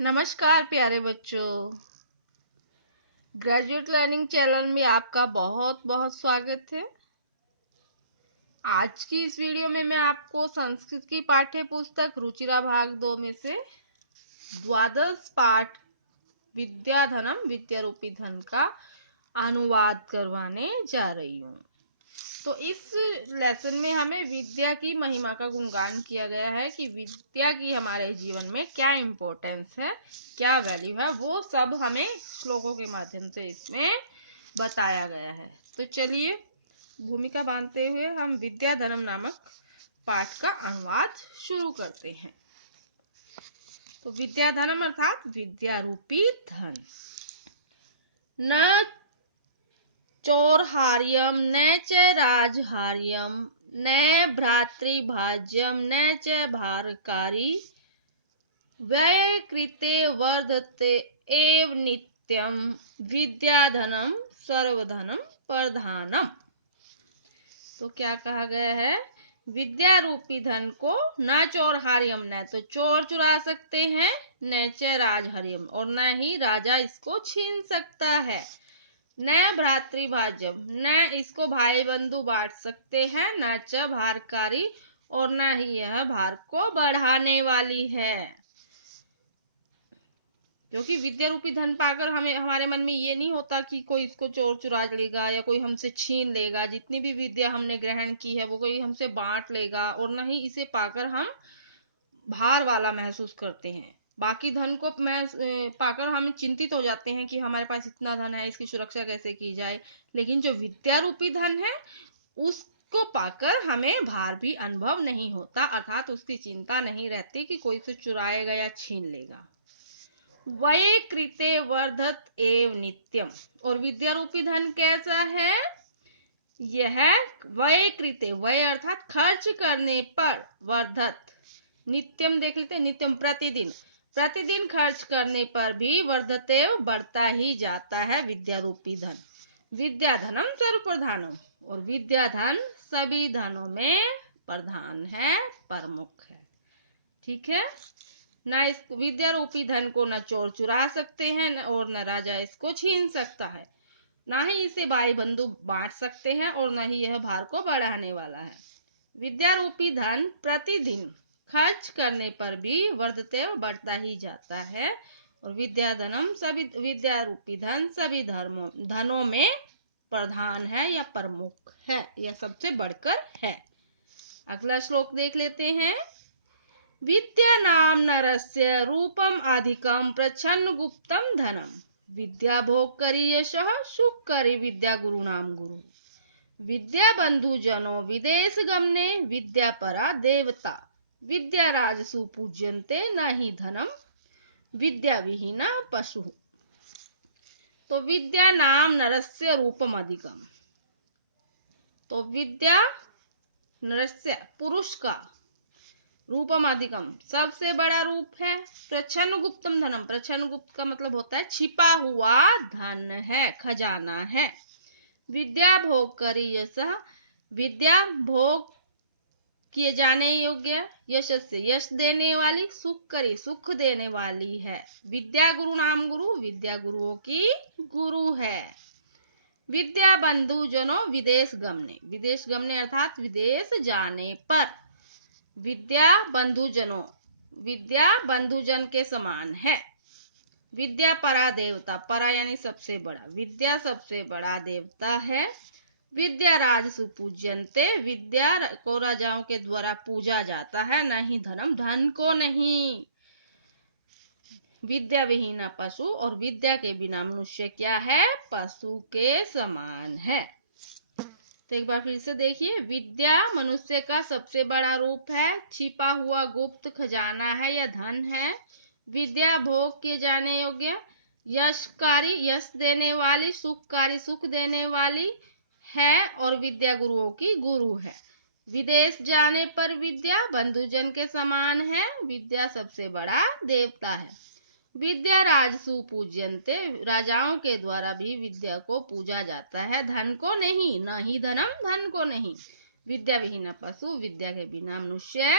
नमस्कार प्यारे बच्चों। ग्रेजुएट लर्निंग चैनल में आपका बहुत बहुत स्वागत है। आज की इस वीडियो में मैं आपको संस्कृत की पाठ्य पुस्तक रुचिरा भाग 2 में से द्वादश पाठ विद्याधनम विद्या रूपी धन का अनुवाद करवाने जा रही हूँ। तो इस लेसन में हमें विद्या की महिमा का गुणगान किया गया है कि विद्या की हमारे जीवन में क्या इम्पोर्टेंस है, क्या वैल्यू है, वो सब हमें श्लोकों के माध्यम से इसमें बताया गया है। तो चलिए भूमिका बांधते हुए हम विद्या धर्म नामक पाठ का अनुवाद शुरू करते हैं। तो विद्या धर्म अर्थात विद्या रूपी धन। न चौर्हार्यम न च राजहार्यम न भ्रातृभाज्यम न च भारकारी व्यय कृते वर्धते एव नित्यम विद्याधनम सर्वधनम प्रधानम। तो क्या कहा गया है? विद्या रूपी धन को न चौर्हार्यम, न तो चोर चुरा सकते हैं, न च राजहार्यम और न ही राजा इसको छीन सकता है, न भ्रातृभाज्यम न इसको भाई बंधु बांट सकते हैं, न च भारकारी और न ही यह भार को बढ़ाने वाली है। क्योंकि विद्या रूपी धन पाकर हमें हमारे मन में ये नहीं होता कि कोई इसको चोर चुरा लेगा या कोई हमसे छीन लेगा। जितनी भी विद्या हमने ग्रहण की है वो कोई हमसे बांट लेगा और न ही इसे पाकर हम भार वाला महसूस करते हैं। बाकी धन को पाकर हम चिंतित हो जाते हैं कि हमारे पास इतना धन है, इसकी सुरक्षा कैसे की जाए। लेकिन जो विद्या रूपी धन है उसको पाकर हमें भार भी अनुभव नहीं होता, अर्थात उसकी चिंता नहीं रहती कि कोई इसे चुराएगा या छीन लेगा। वय कृते वर्धत एव नित्यम। और विद्या रूपी धन कैसा है? यह वय कृते, वय अर्थात खर्च करने पर, वर्धत नित्यम देख लेते हैं, नित्यम प्रतिदिन, प्रतिदिन खर्च करने पर भी वर्धतेव बढ़ता ही जाता है विद्या रूपी धन। विद्या धनम सर्व प्रधानम। और विद्या धन सभी धनों में प्रधान है, प्रमुख है। ठीक है ना। इस विद्या रूपी धन को न चोर चुरा सकते हैं और न राजा इसको छीन सकता है, ना ही इसे भाई बंधु बांट सकते हैं और न ही यह भार को बढ़ाने वाला है। विद्या रूपी धन प्रतिदिन खर्च करने पर भी वर्धते बढ़ता ही जाता है। और विद्या रूपी धन सभी धनों में प्रधान है या प्रमुख है, यह सबसे बढ़कर है। अगला श्लोक देख लेते हैं। विद्या नाम नरस्य रूपम अधिकम प्रच्छन्न गुप्तम धनम विद्या भोग करी यशः सुख करी विद्या गुरु नाम गुरु विद्या बंधु जनो विदेश गमने विद्या परा देवता विद्या राजसु पूज्यन्ते न ही धनम विद्या विहीना पशु। तो विद्या नाम नरस्य रूपम अधिकम। तो विद्या नरस्य पुरुष का, रूपम अधिकम सबसे बड़ा रूप है। प्रच्छन्न गुप्तम धनम, प्रच्छन्न गुप्त का मतलब होता है छिपा हुआ धन है, खजाना है। विद्या भोग करी यशः, विद्या भोग किए जाने योग्य, यश से यश देने वाली, सुख करी सुख देने वाली है। विद्या गुरु नाम गुरु, विद्या गुरुओं की गुरु है। विद्या बंधु जनो विदेश गमने, विदेश गमने अर्थात विदेश जाने पर। विद्या बंधु जनो, विद्या बंधुजन के समान है। विद्या परा देवता, परा यानी सबसे बड़ा, विद्या सबसे बड़ा देवता है। विद्या राजसु पूज्यन्ते, विद्या को राजाओं के द्वारा पूजा जाता है, नहीं धनम, धन को नहीं। विद्या विहीना पशु, और विद्या के बिना मनुष्य क्या है? पशु के समान है। तो एक बार फिर से देखिए, विद्या मनुष्य का सबसे बड़ा रूप है, छिपा हुआ गुप्त खजाना है या धन है। विद्या भोग किए जाने योग्य, यशकारी यश देने वाली, सुखकारी सुख देने वाली है और विद्या गुरुओं की गुरु है। विदेश जाने पर विद्या बंधुजन के समान है, विद्या सबसे बड़ा देवता है। विद्या राजसु पूज्यन्ते, राजाओं के द्वारा भी विद्या को पूजा जाता है, धन को नहीं, न ही धनम, धन को नहीं। विद्या विहीना पशु, विद्या के बिना मनुष्य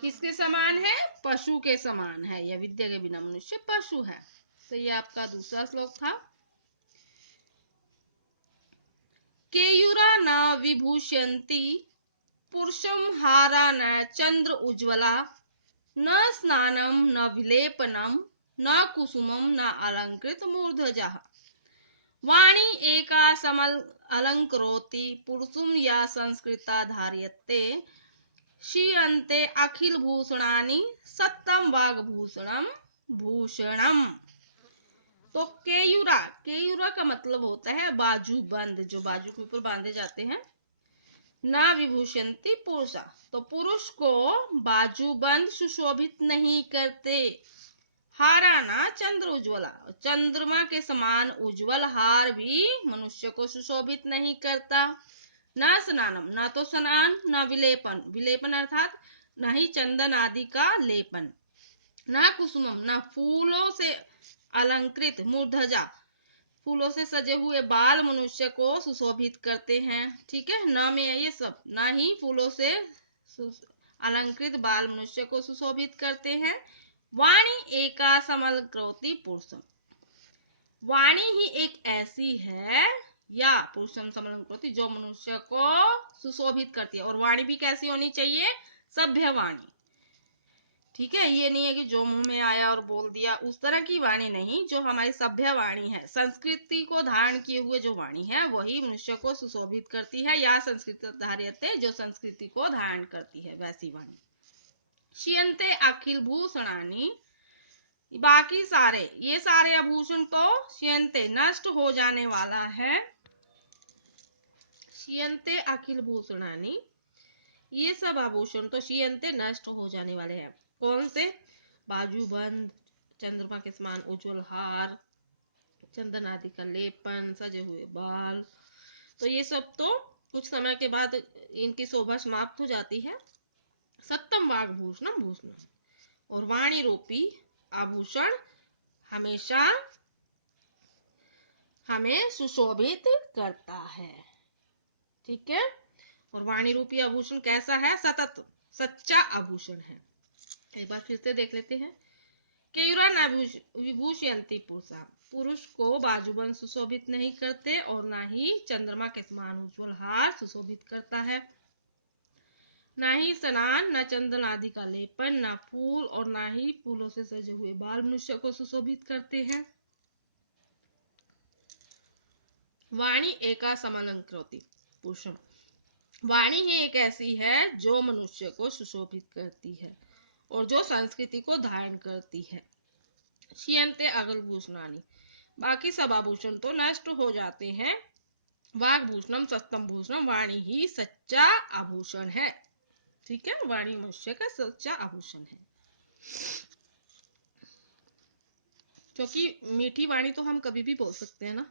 किसके समान है? पशु के समान है। यह विद्या के बिना मनुष्य पशु है। तो ये आपका दूसरा श्लोक था। केयूरा न विभूषयन्ति पुरुषं हारा न चंद्र उज्ज्वला न स्नानं न विलेपनं न कुसुमं न अलंकृत मूर्धजा वाणी एका समल अलंकरोति पुरुषुम या संस्कृता धार्यते श्रीयन्ते अखिल भूषणानि सत्तम वाग्भूषणम भूषणम। तो केयूरा, केयूरा का मतलब होता है बाजू बंद, जो बाजू के ऊपर बांधे जाते हैं। ना विभूषंती पुरुषा, तो पुरुष को बाजूबंद सुशोभित नहीं करते। हाराना चंद्र उज्ज्वला, चंद्रमा के समान उज्ज्वल हार भी मनुष्य को सुशोभित नहीं करता। ना स्नानम, ना तो स्नान, ना विलेपन, विलेपन अर्थात ना ही चंदन आदि का लेपन, ना कुसुमम, ना फूलों से अलंकृत मूर्धजा, फूलों से सजे हुए बाल मनुष्य को सुशोभित करते हैं। ठीक है, न में है ये सब, ना ही फूलों से अलंकृत बाल मनुष्य को सुशोभित करते हैं। वाणी एका समल करोति पुरुषम, वाणी ही एक ऐसी है या पुरुषम समल करोति जो मनुष्य को सुशोभित करती है। और वाणी भी कैसी होनी चाहिए? सभ्य वाणी। ठीक है, ये नहीं है कि जो मुंह में आया और बोल दिया, उस तरह की वाणी नहीं। जो हमारी सभ्य वाणी है, संस्कृति को धारण किए हुए जो वाणी है, वही मनुष्य को सुशोभित करती है। या संस्कृति धार्यते, जो संस्कृति को धारण करती है, वैसी वाणी। श्रियन्ते अखिल भूषणानि, बाकी सारे, ये सारे आभूषण तो श्रियन्ते नष्ट हो जाने वाला है। श्रियन्ते अखिल भूषणानि, ये सब आभूषण तो श्रियन्ते नष्ट हो जाने वाले हैं। कौन से? बाजूबंद, चंद्रमा के समान उज्ज्वल हार, चंदन आदि का लेपन, सजे हुए बाल, तो ये सब तो कुछ समय के बाद इनकी शोभा समाप्त हो जाती है। सत्तम वाग्भूषणम भूषणम, और वाणी रूपी आभूषण हमेशा हमें सुशोभित करता है। ठीक है, और वाणी रूपी आभूषण कैसा है? सतत, सच्चा आभूषण है। एक बार फिर से देख लेते हैं। केयूरा न विभूषयन्ति पुरुषा, पुरुष को बाजूबंद सुशोभित नहीं करते और ना ही चंद्रमा के समान उज्ज्वल हार सुशोभित करता है। ना ही स्नान, न चंदन आदि का लेपन, ना फूल और ना ही फूलों से सजे हुए बाल मनुष्य को सुशोभित करते हैं। वाणी एका समलंकृति पुरुषम, वाणी ही एक ऐसी है जो मनुष्य को सुशोभित करती है और जो संस्कृति को धारण करती है। श्रियन्ते अगल भूषणानि, बाकी सब आभूषण तो नष्ट हो जाते हैं। वाग्भूषणम सत्यम भूषणम, वाणी ही सच्चा आभूषण है। ठीक है, वाणी मनुष्य का सच्चा आभूषण है। क्योंकि मीठी वाणी तो हम कभी भी बोल सकते हैं ना,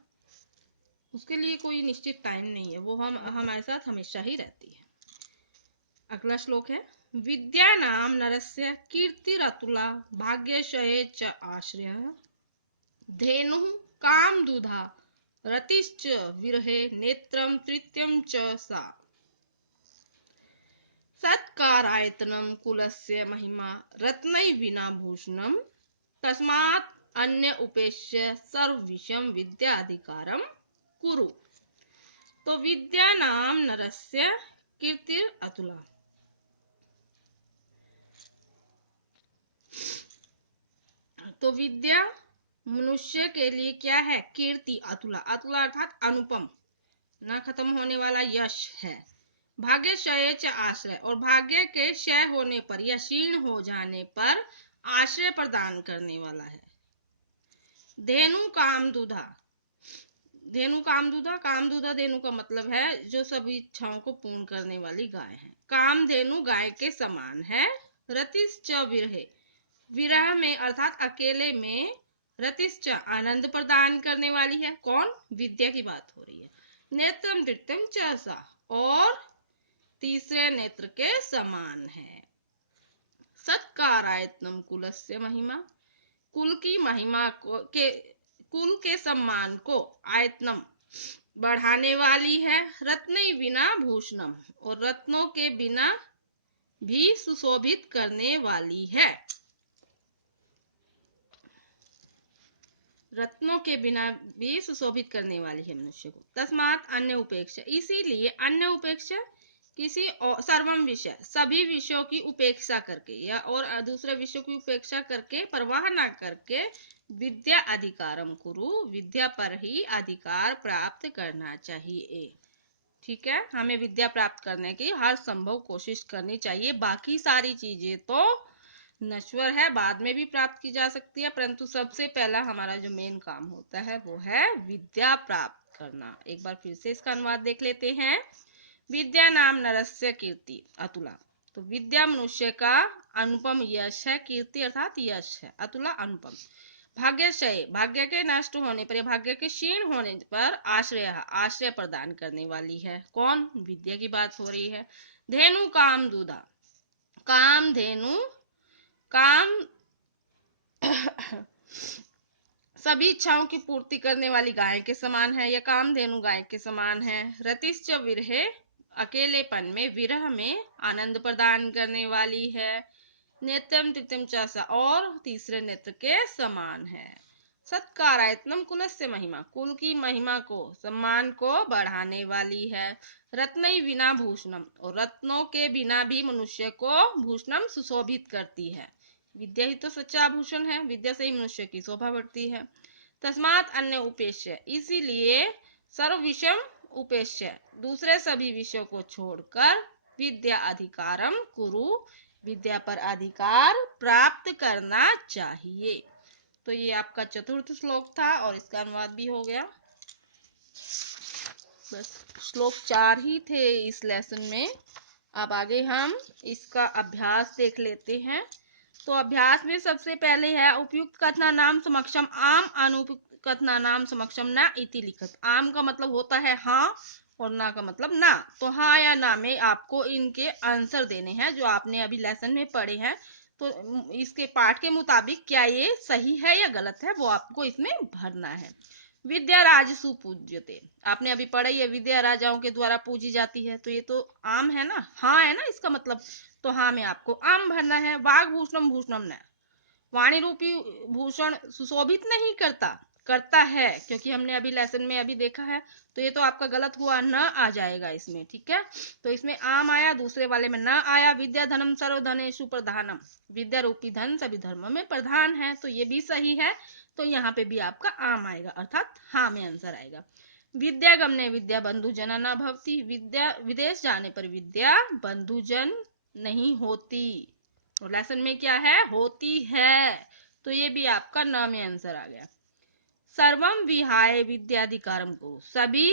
उसके लिए कोई निश्चित टाइम नहीं है, वो हम हमारे साथ हमेशा ही रहती है। अगला श्लोक है। विद्या नाम नरस्य कीर्तिरतुला भाग्यशये च आश्रय धेनु कामदुधा रतिश्च विरहे नेत्रम तृतीयम च सा सत्कारायतनम कुलस्य महिमा रत्नै विना भूषणम तस्मात् अन्य उपेक्ष्य सर्वविषयं विद्याधिकारम कुरु। तो विद्या नाम नरस्य कीर्तिर अतुला, तो विद्या मनुष्य के लिए क्या है? कीर्ति अतुला, अतुला अर्थात अनुपम, न खत्म होने वाला यश है। भाग्य क्षय च आश्रय, और भाग्य के क्षय होने पर या क्षीण हो जाने पर आश्रय प्रदान करने वाला है। धेनु कामदुधा, धेनु कामदुधा, कामदुधा धेनु का मतलब है जो सभी इच्छाओं को पूर्ण करने वाली गाय है। काम धेनु गाय के समान है। रतिश्च विरहे, विरह में अर्थात अकेले में, रतिश्च आनंद प्रदान करने वाली है। कौन? विद्या की बात हो रही है। नेत्रम तृतीयम च सा, और तीसरे नेत्र के समान है। सत्कारायतनम कुलस्य महिमा, कुल की महिमा को कुल के सम्मान को आयतनम बढ़ाने वाली है। रत्न बिना भूषणम, और रत्नों के बिना भी सुशोभित करने वाली है। रत्नों के बिना भी सुशोभित करने वाली है मनुष्य को। तस्मात् अन्य उपेक्षा, इसीलिए अन्य उपेक्षा किसी और, सर्वम विषय, सभी विषयों की उपेक्षा करके या और दूसरे विषयों की उपेक्षा करके, परवाह ना करके, विद्या अधिकारम कुरु, विद्या पर ही अधिकार प्राप्त करना चाहिए। ठीक है, हमें विद्या प्राप्त करने की हर संभव कोशिश करनी चाहिए। बाकी सारी चीजें तो नश्वर है, बाद में भी प्राप्त की जा सकती है, परंतु सबसे पहला हमारा जो मेन काम होता है वो है विद्या प्राप्त करना। एक बार फिर से इसका अनुवाद देख लेते हैं। विद्या नाम नरस्य कीर्ति अतुला, तो विद्या मनुष्य का अनुपम यश है। कीर्ति अर्थात यश है, अतुला अनुपम। भाग्यशय, भाग्य के नष्ट होने पर या भाग्य के क्षीण होने पर आश्रय, आश्रय प्रदान करने वाली है। कौन? विद्या की बात हो रही है। धेनु काम दूधा, काम धेनु, काम सभी इच्छाओं की पूर्ति करने वाली गाय के समान है, या कामधेनु गाय के समान है। रतिश्च विरहे, अकेलेपन में, विरह में आनंद प्रदान करने वाली है। नेत्रम तृतीयम च, और तीसरे नेत्र के समान है। सत्कारायत्नम कुलस्य महिमा, कुल की महिमा को, सम्मान को बढ़ाने वाली है। रत्नई विना भूषणम, और रत्नों के बिना भी मनुष्य को भूषणम सुशोभित करती है। विद्या ही तो सच्चा आभूषण है, विद्या से ही मनुष्य की शोभा बढ़ती है। तस्मात् अन्य उपेक्ष्य, इसीलिए सर्व विषम उपेक्ष्य, दूसरे सभी विषयों को छोड़कर, विद्या अधिकारम कुरु, विद्या पर अधिकार प्राप्त करना चाहिए। तो ये आपका चतुर्थ श्लोक था और इसका अनुवाद भी हो गया। बस श्लोक 4 ही थे इस लेसन में। अब आगे हम इसका अभ्यास देख लेते हैं। तो अभ्यास में सबसे पहले है उपयुक्त कथना नाम समक्षम आम, अनुपयुक्त कथना नाम समक्षम न इति लिखत। आम का मतलब होता है हाँ और ना का मतलब ना। तो हाँ या ना में आपको इनके आंसर देने हैं जो आपने अभी लेसन में पढ़े हैं। तो इसके पाठ के मुताबिक क्या ये सही है या गलत है वो आपको इसमें भरना है। विद्या राजसु पूज्यते, आपने अभी पढ़ा है विद्या राजाओं के द्वारा पूजी जाती है, तो ये तो आम है ना, हाँ है ना इसका मतलब। तो हाँ में आपको आम भरना है। वाग भूषणम भूषणम न, वाणी रूपी भूषण सुशोभित नहीं करता, करता है, क्योंकि हमने अभी लेसन में अभी देखा है। तो ये तो आपका गलत हुआ, न आ जाएगा इसमें। ठीक है, तो इसमें आम आया, दूसरे वाले में न आया। विद्या धनम सर्व धनेषु प्रधानम, विद्या रूपी धन सभी धर्मों में प्रधान है, तो ये भी सही है। तो यहाँ पे भी आपका आम आएगा, अर्थात हाँ में आंसर आएगा। विद्या गमने विद्या बंधुजना न भवती, विद्या विदेश जाने पर विद्या बंधुजन नहीं होती। तो लेसन में क्या है? होती है। तो ये भी आपका न में आंसर आ गया। सर्वम विहाय विद्याधिकारम को, सभी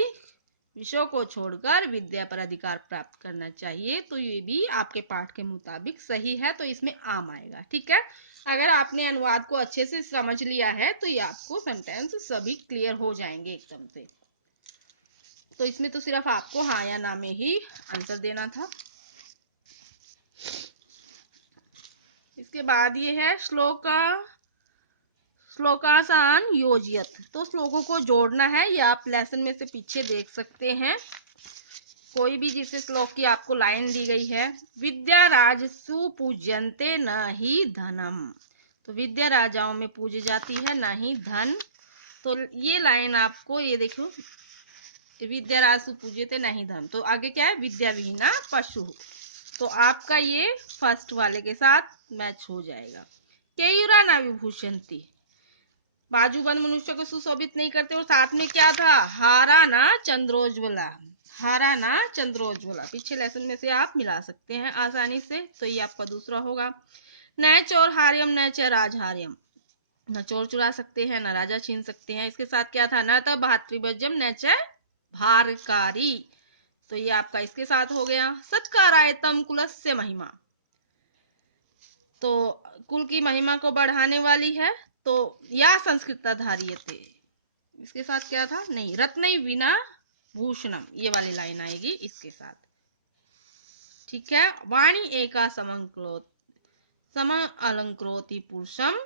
विषयों को छोड़कर विद्या पर अधिकार प्राप्त करना चाहिए। तो ये भी आपके पाठ के मुताबिक सही है, तो इसमें आम आएगा। ठीक है, अगर आपने अनुवाद को अच्छे से समझ लिया है तो ये आपको सेंटेंस सभी क्लियर हो जाएंगे एकदम से। तो इसमें तो सिर्फ आपको हाँ या ना में ही आंसर देना था। इसके बाद ये है श्लोकासान योजियत, तो श्लोकों को जोड़ना है। या आप लेसन में से पीछे देख सकते हैं, कोई भी जिस श्लोक की आपको लाइन दी गई है। विद्या राजसु पूज्यन्ते न ही धनम, तो विद्या राजाओं में पूजी जाती है, न ही धन। तो ये लाइन आपको, ये देखो, विद्या राजसु पूज्यते न ही धन, तो आगे क्या है? विद्या विहीना पशु। तो आपका ये फर्स्ट वाले के साथ मैच हो जाएगा। केयुरा न विभूषंती, बाजूबंद मनुष्य को सुशोभित नहीं करते। और साथ में क्या था? हारा ना चंद्रोज्वला, हारा ना चंद्रोज्वला, पीछे लेसन में से आप मिला सकते हैं आसानी से। तो ये आपका दूसरा होगा। न चोर हार्यम न च राजहार्यम, न चोर चुरा सकते हैं न राजा छीन सकते हैं। इसके साथ क्या था? न तब भातृभज्यम न च भारकारी, तो ये आपका इसके साथ हो गया। सत्कारायतम कुलस्य महिमा, तो कुल की महिमा को बढ़ाने वाली है। तो या संस्कृता धारियते, इसके साथ क्या था? नहीं, रत्न विना भूषणम, ये वाली लाइन आएगी इसके साथ। ठीक है, वाणी एका सम अलंकृति पुरुषम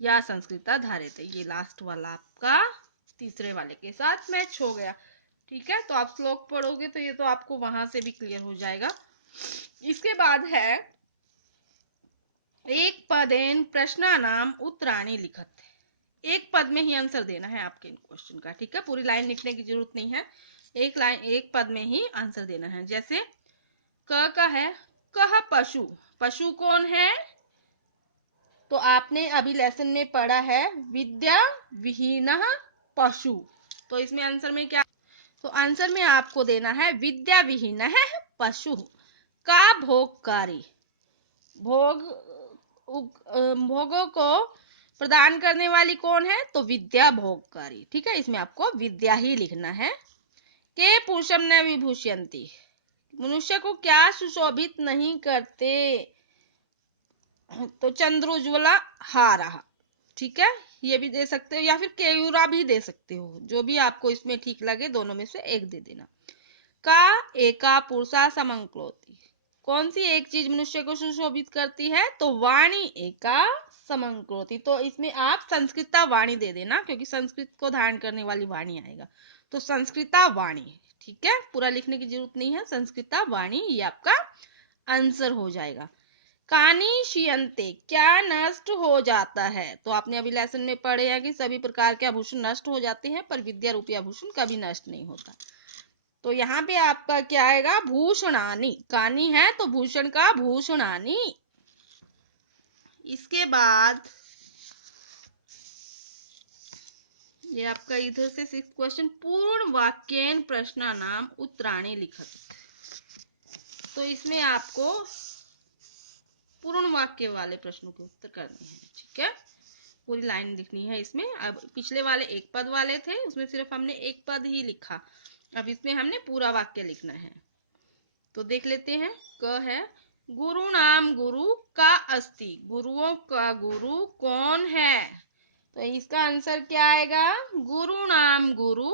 या संस्कृता धारियते, ये लास्ट वाला आपका तीसरे वाले के साथ मैच हो गया। ठीक है, तो आप श्लोक पढ़ोगे तो ये तो आपको वहां से भी क्लियर हो जाएगा। इसके बाद है एक पदेन प्रश्नानाम उत्तराणि लिखत। एक पद में ही आंसर देना है आपके क्वेश्चन का, ठीक है। पूरी लाइन लिखने की जरूरत नहीं है, एक लाइन एक पद में ही आंसर देना है। जैसे क का है, कह पशु, पशु कौन है? तो आपने अभी लेसन में पढ़ा है विद्या विहीन पशु, तो इसमें आंसर में क्या? तो आंसर में आपको देना है विद्या विहीन है पशु। का भोगकारी, भोग भोगों को प्रदान करने वाली कौन है? तो विद्या भोगकारी, ठीक है। इसमें आपको विद्या ही लिखना है। के पुरुषम न विभूषयंती, मनुष्य को क्या सुशोभित नहीं करते? तो चंद्रोज्वला हारा, ठीक है। ये भी दे सकते हो या फिर केयूरा भी दे सकते हो, जो भी आपको इसमें ठीक लगे दोनों में से एक दे देना। का एका पुरुषा समंक्लोति, कौन सी एक चीज मनुष्य को सुशोभित करती है? तो वाणी एका समंक्लोति, तो इसमें आप संस्कृता वाणी दे देना, क्योंकि संस्कृत को धारण करने वाली वाणी आएगा। तो संस्कृता वाणी, ठीक है, पूरा लिखने की जरूरत नहीं है, संस्कृता वाणी ये आपका आंसर हो जाएगा। कानिशियंते, क्या नष्ट हो जाता है? तो आपने अभी लेसन में पढ़े हैं कि सभी प्रकार के आभूषण नष्ट हो जाते हैं, पर विद्या रूपी आभूषण कभी नष्ट नहीं होता। तो यहाँ पे आपका क्या आएगा? भूषणानी, कानी है तो भूषण का भूषणानी। इसके बाद ये आपका इधर से 6 क्वेश्चन, पूर्ण वाक्यन प्रश्नानाम उत्तराणि लिखत। तो इसमें आपको पूर्ण वाक्य वाले प्रश्नों के उत्तर करने हैं, ठीक है। पूरी लाइन लिखनी है इसमें। अब पिछले वाले एक पद वाले थे, उसमें सिर्फ हमने एक पद ही लिखा, अब इसमें हमने पूरा वाक्य लिखना है। तो देख लेते हैं। क है, गुरु नाम गुरु का अस्ति, गुरुओं का गुरु कौन है? तो इसका आंसर क्या आएगा? गुरु नाम गुरु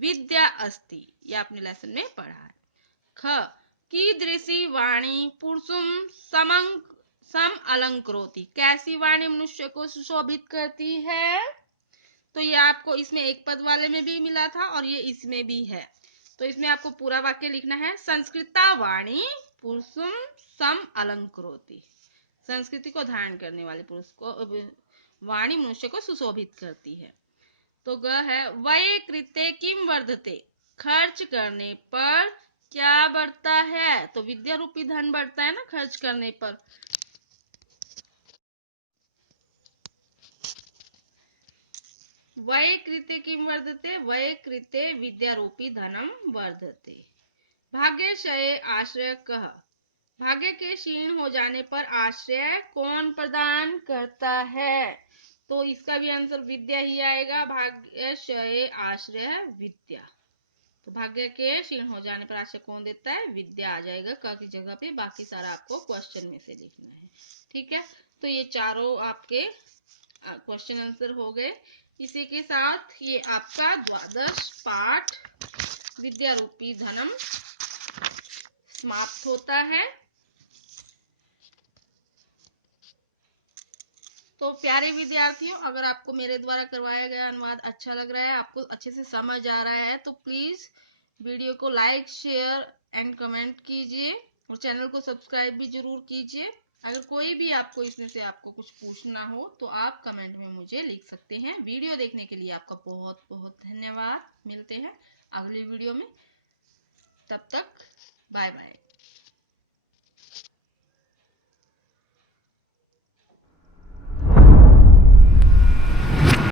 विद्या अस्ति, ये आपने लेसन में पढ़ा है। ख, कीदृशी वाणी पुरुषुम सम अलंकृति, कैसी वाणी मनुष्य को सुशोभित करती है? तो ये आपको इसमें एक पद वाले में भी मिला था और ये इसमें भी है। तो इसमें आपको पूरा वाक्य लिखना है, संस्कृता वाणी पुरुषुम सम अलंकृति, संस्कृति को धारण करने वाले पुरुष को वाणी मनुष्य को सुशोभित करती है। तो ग है, वय कृते किम वर्धते, खर्च करने पर क्या बढ़ता है? तो विद्या रूपी धन बढ़ता है ना खर्च करने पर। वय कृते किम वर्धते, वय कृते विद्या रूपी धनम वर्धते। भाग्यशय आश्रय कह, भाग्य के क्षीण हो जाने पर आश्रय कौन प्रदान करता है? तो इसका भी आंसर विद्या ही आएगा, भाग्यशय आश्रय विद्या। तो भाग्य के क्षीण हो जाने पर आश्रय कौन देता है? विद्या आ जाएगा क की जगह पे, बाकी सारा आपको क्वेश्चन में से लिखना है, ठीक है। तो ये चारों आपके क्वेश्चन आंसर हो गए। इसी के साथ ये आपका द्वादश पाठ विद्या रूपी धनम समाप्त होता है। तो प्यारे विद्यार्थियों, अगर आपको मेरे द्वारा करवाया गया अनुवाद अच्छा लग रहा है, आपको अच्छे से समझ आ रहा है, तो प्लीज वीडियो को लाइक शेयर एंड कमेंट कीजिए और चैनल को सब्सक्राइब भी जरूर कीजिए। अगर कोई भी आपको इसमें से आपको कुछ पूछना हो तो आप कमेंट में मुझे लिख सकते हैं। वीडियो देखने के लिए आपका बहुत बहुत धन्यवाद। मिलते हैं अगली वीडियो में, तब तक बाय बाय।